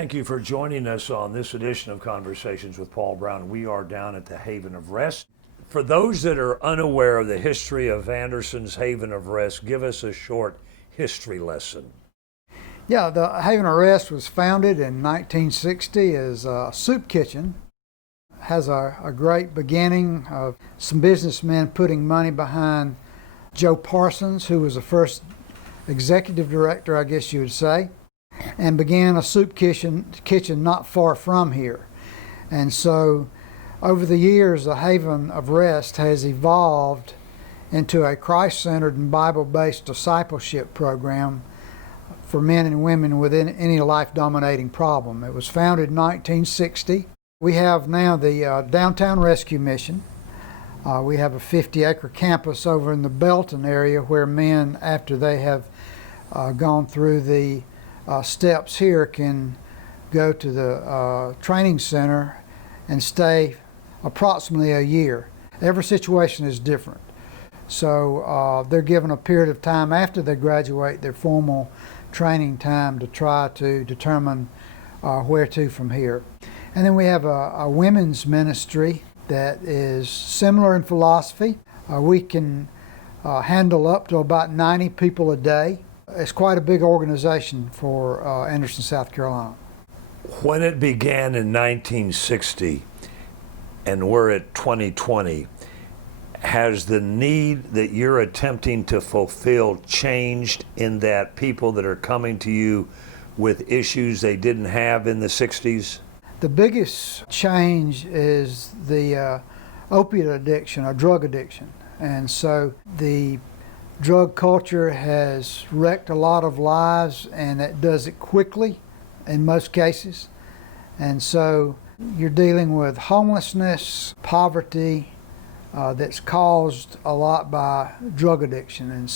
Thank you for joining us on this edition of Conversations with Paul Brown. We are down at the Haven of Rest. For those that are unaware of the history of Anderson's Haven of Rest, give us a short history lesson. Yeah, the Haven of Rest was founded in 1960 as a soup kitchen. Has a great beginning of some businessmen putting money behind Joe Parsons, who was the first executive director, I guess you would say, and began a soup kitchen not far from here. And so over the years, the Haven of Rest has evolved into a Christ-centered and Bible-based discipleship program for men and women with any life-dominating problem. It was founded in 1960. We have now the Downtown Rescue Mission. We have a 50-acre campus over in the Belton area where men, after they have gone through the steps here, can go to the training center and stay approximately a year. Every situation is different. So they're given a period of time after they graduate their formal training time to try to determine where to from here. And then we have a women's ministry that is similar in philosophy. We can handle up to about 90 people a day. It's quite a big organization for Anderson, South Carolina. When it began in 1960 and we're at 2020, has the need that you're attempting to fulfill changed in that people that are coming to you with issues they didn't have in the 60s? The biggest change is the opiate addiction or drug addiction. And so the drug culture has wrecked a lot of lives, and it does it quickly in most cases. And so you're dealing with homelessness, poverty that's caused a lot by drug addiction.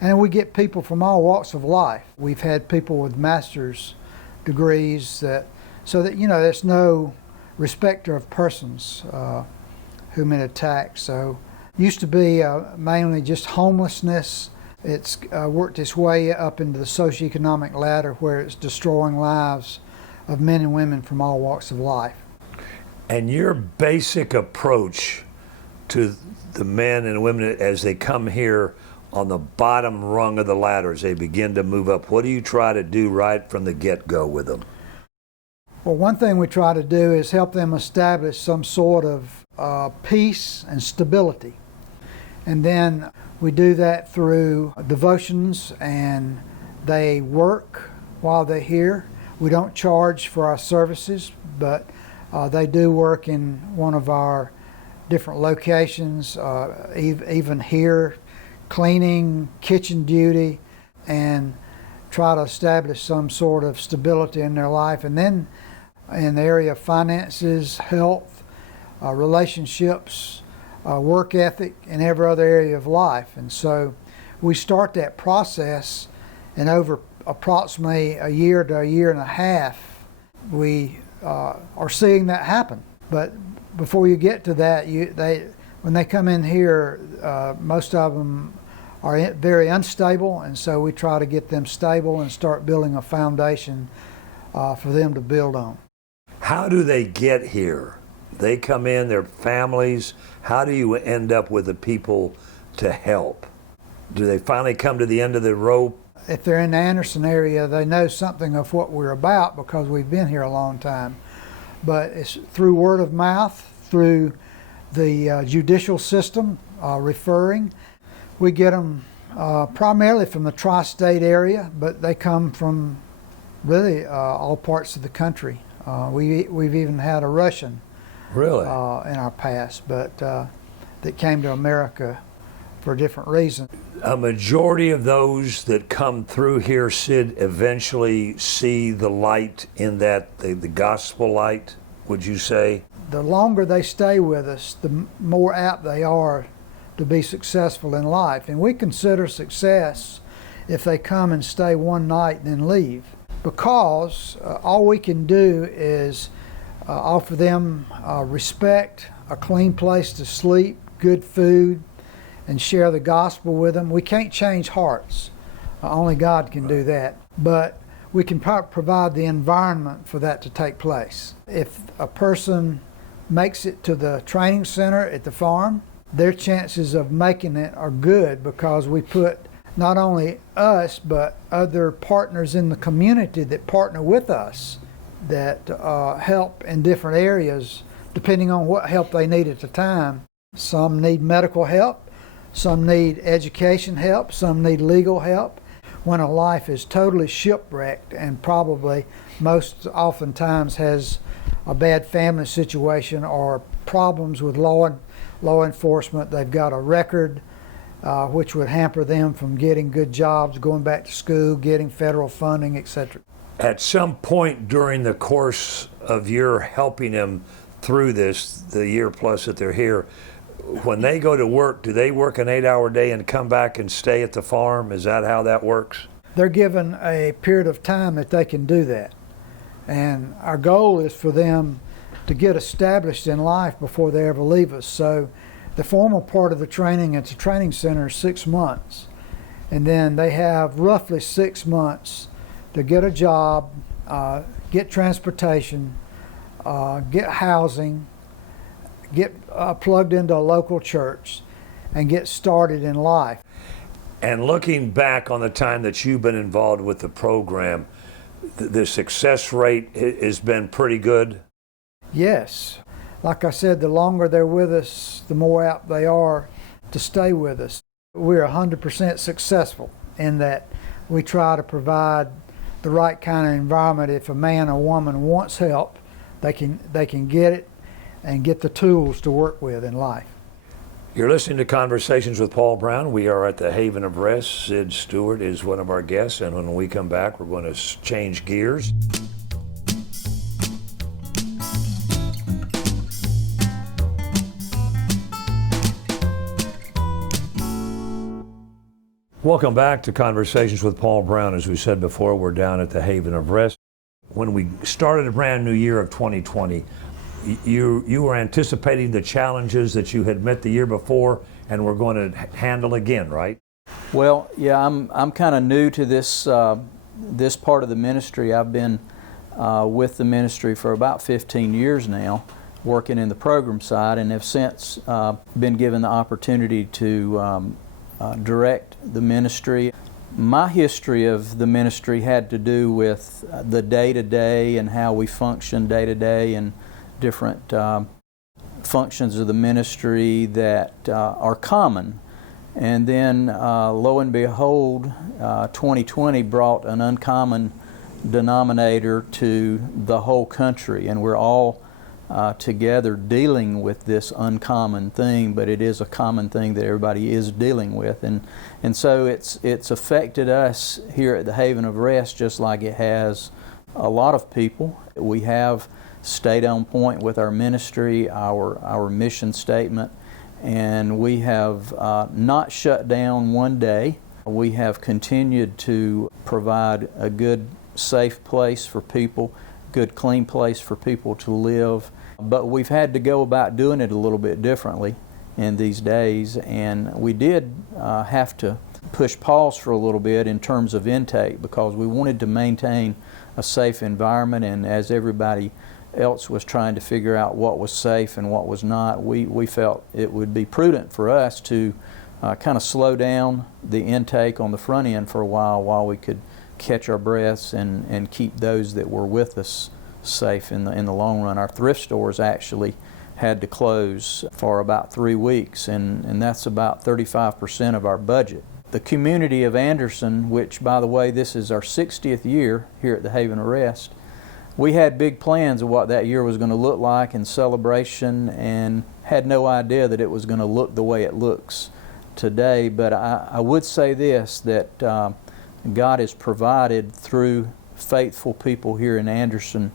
And we get people from all walks of life. We've had people with master's degrees so that there's no respecter of persons whom it attacks. So used to be mainly just homelessness. It's worked its way up into the socioeconomic ladder where it's destroying lives of men and women from all walks of life. And your basic approach to the men and women as they come here on the bottom rung of the ladder, as they begin to move up, what do you try to do right from the get-go with them? Well, one thing we try to do is help them establish some sort of peace and stability. And then we do that through devotions, and they work while they're here. We don't charge for our services, but they do work in one of our different locations, even here, cleaning, kitchen duty, and try to establish some sort of stability in their life. And then in the area of finances, health, relationships, work ethic, and every other area of life. And so we start that process, and over approximately a year to a year and a half, we are seeing that happen. But before you get to that, when they come in here, most of them are very unstable, and so we try to get them stable and start building a foundation for them to build on. How do they get here? They come in, their families. How do you end up with the people to help? Do they finally come to the end of the rope? If they're in the Anderson area, they know something of what we're about because we've been here a long time. But it's through word of mouth, through the judicial system, referring. We get them primarily from the tri-state area, but they come from really all parts of the country. We've even had a Russian really in our past, but that came to America for a different reason. A majority of those that come through here, Sid, eventually see the light in that, the gospel light, would you say? The longer they stay with us, the more apt they are to be successful in life. And we consider success if they come and stay one night and then leave, because all we can do is offer them respect, a clean place to sleep, good food, and share the gospel with them. We can't change hearts. Only God can do that. But we can provide the environment for that to take place. If a person makes it to the training center at the farm, their chances of making it are good because we put not only us but other partners in the community that partner with us that help in different areas depending on what help they need at the time. Some need medical help, some need education help, some need legal help. When a life is totally shipwrecked and probably most oftentimes has a bad family situation or problems with law enforcement, they've got a record which would hamper them from getting good jobs, going back to school, getting federal funding, etc. At some point during the course of your helping them through this, the year plus that they're here, when they go to work, do they work an 8-hour day and come back and stay at the farm? Is that how that works? They're given a period of time that they can do that. And our goal is for them to get established in life before they ever leave us. So the formal part of the training at the training center is 6 months. And then they have roughly 6 months to get a job, get transportation, get housing, get plugged into a local church, and get started in life. And looking back on the time that you've been involved with the program, the success rate has been pretty good? Yes. Like I said, the longer they're with us, the more apt they are to stay with us. We're 100% successful in that we try to provide the right kind of environment. If a man or woman wants help, they can get it and get the tools to work with in life. You're listening to Conversations with Paul Brown. We are at the Haven of Rest. Sid Stewart is one of our guests, and when we come back, we're going to change gears. Welcome back to Conversations with Paul Brown. As we said before, we're down at the Haven of Rest. When we started a brand new year of 2020, you were anticipating the challenges that you had met the year before and were going to handle again, right? Well, yeah, I'm kind of new to this this part of the ministry. I've been with the ministry for about 15 years now, working in the program side, and have since been given the opportunity to direct the ministry. My history of the ministry had to do with the day-to-day and how we function day-to-day and different functions of the ministry that are common. And then lo and behold, 2020 brought an uncommon denominator to the whole country, and we're all together dealing with this uncommon thing, but it is a common thing that everybody is dealing with. And so it's affected us here at the Haven of Rest just like it has a lot of people. We have stayed on point with our ministry, our mission statement, and we have not shut down one day. We have continued to provide a good, safe place for people, good, clean place for people to live. But we've had to go about doing it a little bit differently in these days, and we did have to push pause for a little bit in terms of intake because we wanted to maintain a safe environment, and as everybody else was trying to figure out what was safe and what was not, we felt it would be prudent for us to kind of slow down the intake on the front end for a while we could catch our breaths and keep those that were with us safe in the long run. Our thrift stores actually had to close for about 3 weeks, and that's about 35% of our budget. The community of Anderson, which by the way, this is our 60th year here at the Haven of Rest, we had big plans of what that year was going to look like in celebration and had no idea that it was going to look the way it looks today. But I would say this, that God has provided through faithful people here in Anderson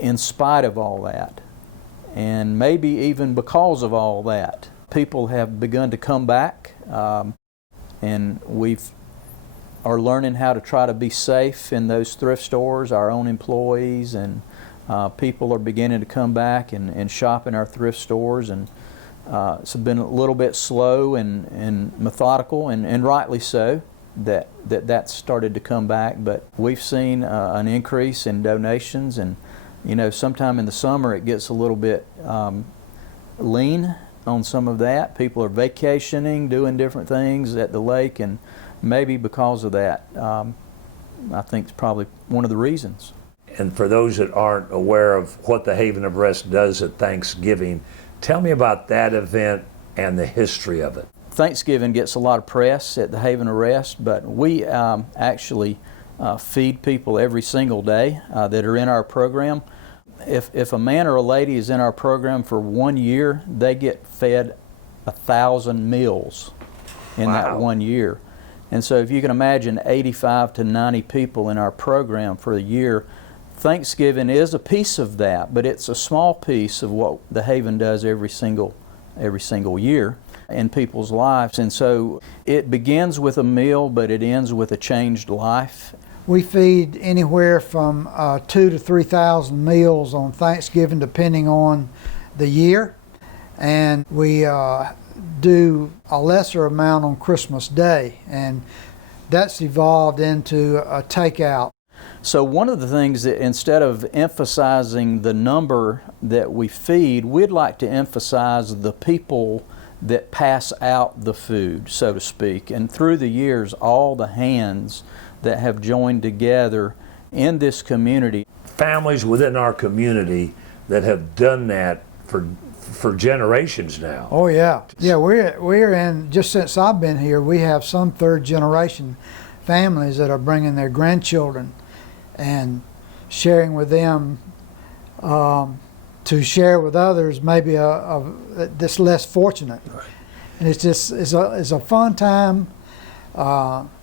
in spite of all that. And maybe even because of all that, people have begun to come back, and are learning how to try to be safe in those thrift stores, our own employees, and people are beginning to come back and shop in our thrift stores. And it's been a little bit slow and methodical, and rightly so. that's started to come back. But we've seen an increase in donations, and sometime in the summer it gets a little bit lean on some of that. People are vacationing, doing different things at the lake, and maybe because of that, I think it's probably one of the reasons. And for those that aren't aware of what the Haven of Rest does at Thanksgiving, tell me about that event and the history of it. Thanksgiving gets a lot of press at the Haven of Rest, but we actually feed people every single day that are in our program. If a man or a lady is in our program for 1 year, they get fed 1,000 meals in that 1 year. And so if you can imagine 85 to 90 people in our program for a year, Thanksgiving is a piece of that, but it's a small piece of what the Haven does every single year in people's lives. And so it begins with a meal, but it ends with a changed life. We feed anywhere from 2,000 to 3,000 meals on Thanksgiving, depending on the year, and we do a lesser amount on Christmas Day, and that's evolved into a takeout. So one of the things that, instead of emphasizing the number that we feed, we'd like to emphasize the people that pass out the food, so to speak. And through the years, all the hands that have joined together in this community. Families within our community that have done that for generations now. Oh yeah. Yeah, we're in, just since I've been here, we have some third generation families that are bringing their grandchildren and sharing with them to share with others maybe that's less fortunate. Right. And it's just it's a fun time.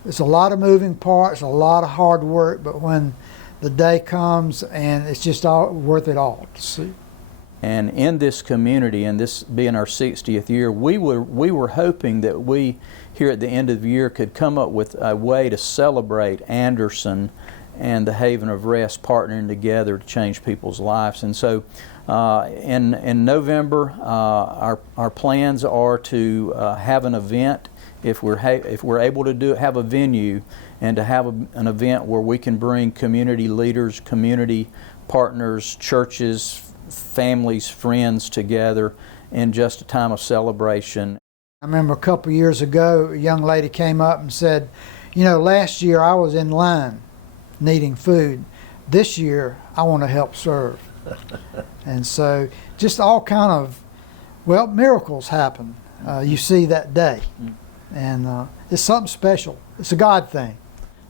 It's a lot of moving parts, a lot of hard work, but when the day comes, and it's just all worth it all to see. And in this community, and this being our 60th year, we were hoping that we, here at the end of the year, could come up with a way to celebrate Anderson and the Haven of Rest partnering together to change people's lives. And so in November, our plans are to have an event, if we're able to have a venue, and to have an event where we can bring community leaders, community partners, churches, families, friends together in just a time of celebration. I remember a couple of years ago, a young lady came up and said, last year I was in line needing food. This year I want to help serve. And so just all kind of, miracles happen. You see that day. And it's something special. It's a God thing.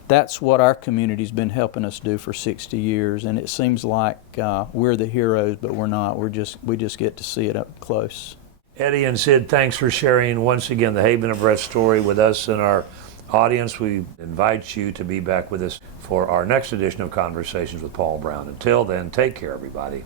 That's what our community's been helping us do for 60 years, and it seems like we're the heroes, but we're not. We just get to see it up close. Eddie and Sid, thanks for sharing once again the Haven of Rest story with us and our audience. We invite you to be back with us for our next edition of Conversations with Paul Brown. Until then, take care, everybody.